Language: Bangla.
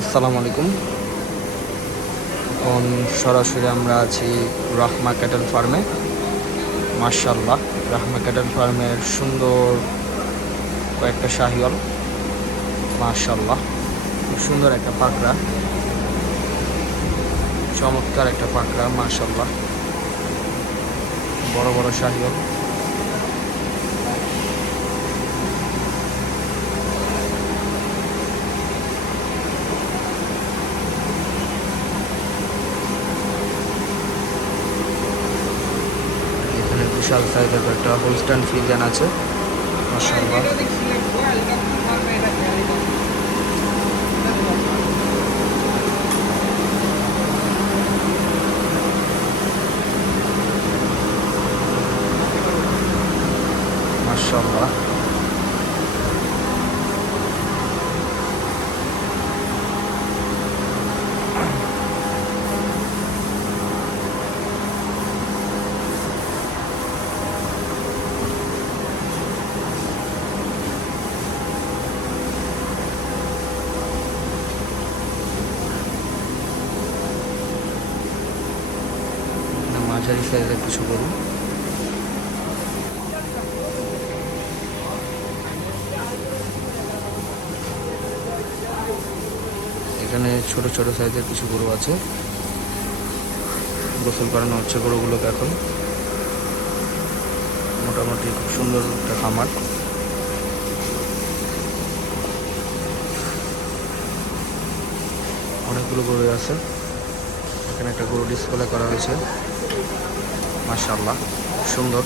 আসসালামু আলাইকুম। এখন সরাসরি আমরা আছি রাহমা ক্যাটেল ফার্মে। মাশাআল্লাহ, রাহমা ক্যাটেল ফার্মের সুন্দর কয়েকটা শাহিওয়াল। মাশাআল্লাহ, খুব সুন্দর একটা পাকড়া, চমৎকার একটা পাকড়া। মাশাআল্লাহ, বড় বড় শাহিওয়াল। এখানে বিশাল সাইজের একটা হোলস্টাইন ফ্রিজিয়ান আছে। মাশাআল্লাহ, মাশাআল্লাহ। মাঝারি সাইজের কিছু গরু। এখানে ছোট ছোট সাইজের কিছু গরু আছে, গোসল করানো হচ্ছে গরুগুলোকে এখন। মোটামুটি খুব সুন্দর একটা খামার। অনেকগুলো গরু আছে। এখানে একটা গরু ডিসপ্লে করা হয়েছে। মাশাআল্লাহ, সুন্দর।